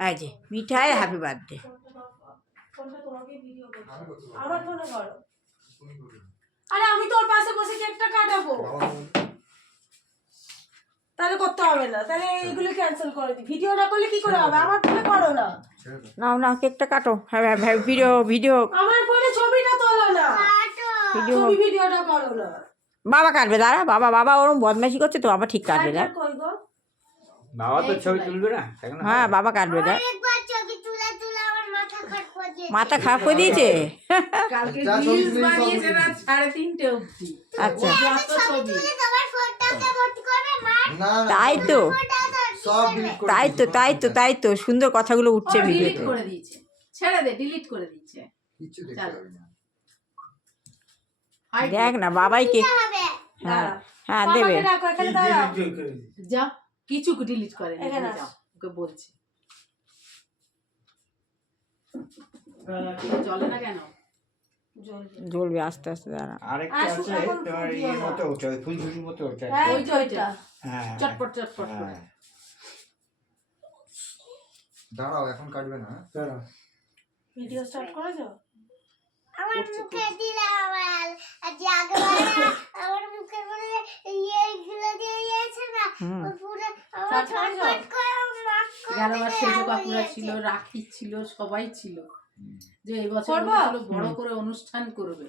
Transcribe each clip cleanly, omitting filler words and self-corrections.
এই যে মিঠাই happy birthday. আমার ফোনে করো। আরে আমি তোর পাশে বসে কেকটা কাটাবো, তাহলে করতে হবে না, তাহলে এইগুলো ক্যান্সেল করে দিই। ভিডিও না করলে কি করে হবে? আমার ফোনে করো না। নাও নাও কেকটা কাটো। হ্যাঁ হ্যাঁ ভিডিও ভিডিও আমার ফোনে ছবিটা তোলো না, ভিডিও ভিডিওটা করো না। বাবা কাটবে, দাঁড়া। বাবা বাবা ওরকম বদমাইশি করছে তো, বাবা ঠিক কাটবে। দেখ কই গো? বাবা তো ছবি তুলবে না। হ্যাঁ বাবা কাটবে। দেখ একবার ছবি তুলে তুলে আমার মাথা খারাপ করে দিয়েছে। মাথা খারাপ করে দিয়েছে। কালকে রিলস বানিয়েছে রাত 3:30 অবধি। আচ্ছা যত ছবি তুলে তোমার ফোনটাকে ভর্তি করবে মা। না না তাই তো সব ডিলিট করে তাই তো তাই তো তাই তো সুন্দর কথাগুলো উঠছে ডিলিট ভিডিওতে। করে দিয়েছে, ছেড়ে দে, ডিলিট করে দিয়েছে। কিছু দেখতে হবে না। দেখ না বাবাই কেক। হবে হ্যাঁ হ্যাঁ দেবে। বাবাকে ডাকো, এখানে দাঁড়াও। যা কিছু ডিলিট করে নি, এখানে যাও, আস। ওকে বলছি। চলে না কেন? জ্বলবে আস্তে আস্তে, দাঁড়া। আরেকটা আর আছে এখন তোমার ফুটিয়ে ইয়ের দাও। মতো ওঠে, ওই ফুলঝুরির মতো ওঠে। হ্যাঁ, ওইটা ওইটা হ্যাঁ চটপট চটপট করে। হ্যাঁ। দাঁড়াও এখন কাটবে না। ভিডিও স্টার্ট করেছো? আমার মুখে দিলে আমার আজ আগেবার আমার মুখের মধ্যে ইয়েগুলো দিয়ে দিয়েছে না হুম। ও পুরো আমার ছটফট করে মাখ করে গেলবার সেজো কাকুরা ছিল, রাখি ছিল, সবাই ছিল, যে এই বছর করবো? বলেছিল বড় করে অনুষ্ঠান করবে।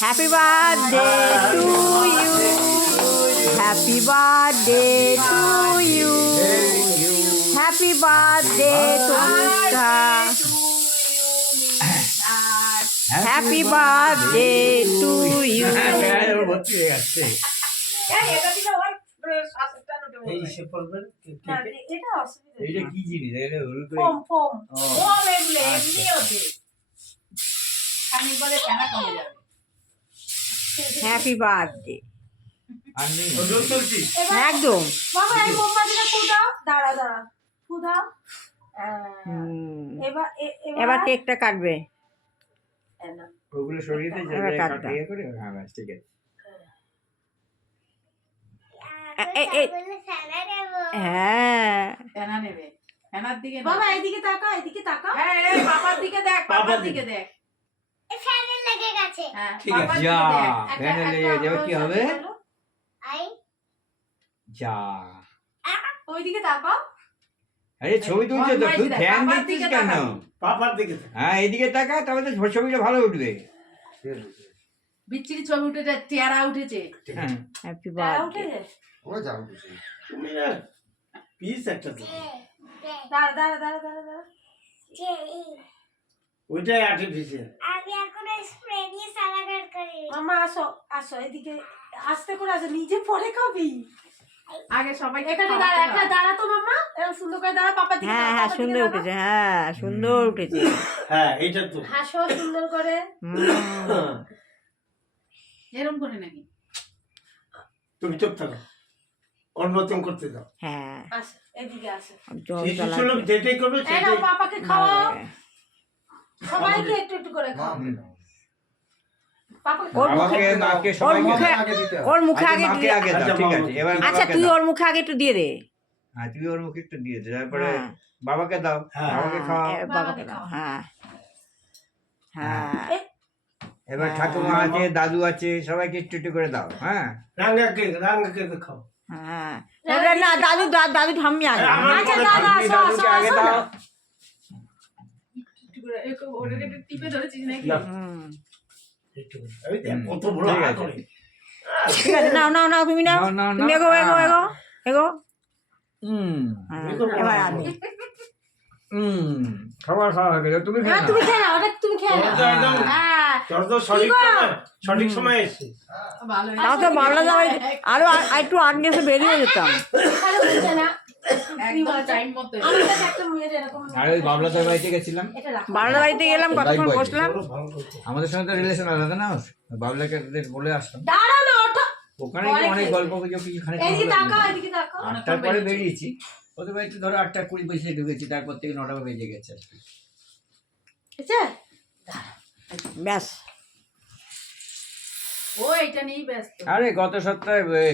Happy birthday to you, happy birthday to you, happy birthday Tanushka, happy birthday to you. ভর্তি হয়ে যাচ্ছে। এই সে করবেন এটা অসুবিধা নেই। এইটা কি জিনিস? এটা হলুদ করে- ফোম ফোম ও, ফোম এগুলো এমনি ওঠে, খানিক বলে ফেনা কমে যাবে। হ্যাপি বার্থডে আর নেই। এবার একদম। বাবা এই মোমবাতিটা ফু দাও, দাঁড়া দাঁড়া, ফু দাও। হুম। এবার এবার কেকটা কাটবে। না। ওগুলো সরিয়ে দিয়ে এবার যাবে, কাটবে। কাটিয়ে করে। হ্যাঁ ব্যাস, ঠিক আছে। বলে ফেলা দেবো হ্যাঁ ফেনা নেবে, ফেনার দিকে না। বাবা এদিকে তাকাও, এদিকে তাকাও। হ্যাঁ এই বাবার দিকে দেখ, বাবার দিকে দেখ। ফ্যানে লেগে গেছে হ্যাঁ ঠিক বাবার যা দিকে দেখ। ফ্যানে লেগে যাবে, কি হবে? আই যা। ওইদিকে তাকাও। আরে ছবি তুলছে তো, তুই ফ্যান বাবার দেখছিস দিকে কেন? তাকাও। পাপার দিকে হ্যাঁ এইদিকে তাকা, তবে তো ছবিটা ভালো উঠবে। বিচ্ছিরি ছবি উঠেছে, চেহারা উঠেছে। হ্যাঁ হ্যাপি তারা বার্থডে। উঠে যায়। ও যাও কিছু। তুমি না পিস একটা তো দাঁড়া দাঁড়া দাঁড়া দাঁড়া দাঁড়া। ওইটাই আর্টিফিশিয়াল। আমি এখন স্প্রে দিয়ে সালাগার করি মামা আসো আসো এদিকে, আস্তে করে আসো, নিজে পরে খাবি। আগে সবাই এখানে দাঁড়া, একটা দাঁড়া তো মামা, এরকম সুন্দর করে দাঁড়া, পাপা দিকে হ্যাঁ দাঁড়া, হ্যাঁ পাপার দিকে সুন্দর দাঁড়া। উঠেছে, হ্যাঁ সুন্দর উঠেছে। হ্যাঁ এইটা তো হাসো সুন্দর করে। হুম। এরকম করে নাকি? তুমি চুপ থাকো, অন্যতম করতে দাও। হ্যাঁ আসো এদিকে আসো। জল শিশু ছিল যেটাই করবে এই নাও সেটাই। পাপাকে খাওয়াও, সবাইকে একটু একটু করে মা খাও। আমাকে দাও। পাপাকে ওর খাওয়াও। মুখে- বাবাকে, মাকে, ওর সবাইকে মুখে দাও। আগে দিতে হবে। ওর মুখে আচ্ছা, আগে মাকে দিয়ে- আগে দাও, আচ্ছা, ঠিক বাবা। আছে। এবার আচ্ছা বাবাকে তুই দাও। ওর মুখে আগে একটু দিয়ে দে। হ্যাঁ তুই ওর মুখে একটু দিয়ে দে, তারপরে হ্যাঁ। বাবাকে দাও। হ্যাঁ। বাবাকে খাওয়াও। হ্যাঁ, বাবাকে দাও। হ্যাঁ হ্যাঁ এবার হ্যাঁ। ঠাকুমা আছে, দাদু আছে, সবাইকে একটু একটু করে দাও। হ্যাঁ রাঙ্গাকে খাও। হ্যাঁ এবার না দাদু দাদু ঠাম্মি আগে। আমার আচ্ছা বলে দাদা তুমি আসো দাদুকে আসো আগে আসো দাও। না। একটু করে ওটাকে একটু টিপে ধরেছিস নাকি? না। হুম। একটু। এই দেখ, কত বড় ঠিক হাত আছে। করে। ঠিক আছে নাও নাও নাও তুমি নাও, নাও, নাও, তুমি নাও। এগো এগো এগো এগো। হুম হ্যাঁ, তুমি করবো এবার না। আমি। খাবার খাওয়া হয়ে গেল, তুমি খেয়ে হ্যাঁ নাও। তুমি খেয়ে নাও, ওটা তুমি খেয়ে তোর নাও। তো একদম হ্যাঁ তোর তো সঠিক কি গো? সময়, সঠিক সময় এসেছে। ভালো তাও তো বাংলা যাওয়াই আরো একটু আগে এসে বেরিয়ে যেতাম। এখানে বলছে না একদম টাইম মতো। আমি তো একটা মেয়ের এরকম আর ওই বাবলাদের বাড়িতে গেছিলাম, এটা রাখো। বাংলা বাড়িতে গেলাম, কতক্ষণ Likewise. বসলাম। চলো, ভালো করছো। আমাদের সঙ্গে তো রিলেশন আলাদা না, বাবলাকে বলে আসলাম। দাঁড়াও না ওঠো, ওখানে গিয়ে অনেক গল্প গুজব কিছুখানে এদিকে তাকাও এদিকে তাকাও। 8টার পরে বেরিয়েছি। ওদের বাড়িতে ধরো 8:20 ঢুকেছি, তারপর থেকে 9টা বেজে গেছে আর কি। ঠিক আছে ব্যাস ও এটা নিয়েই ব্যস্ত। আরে গত সপ্তাহে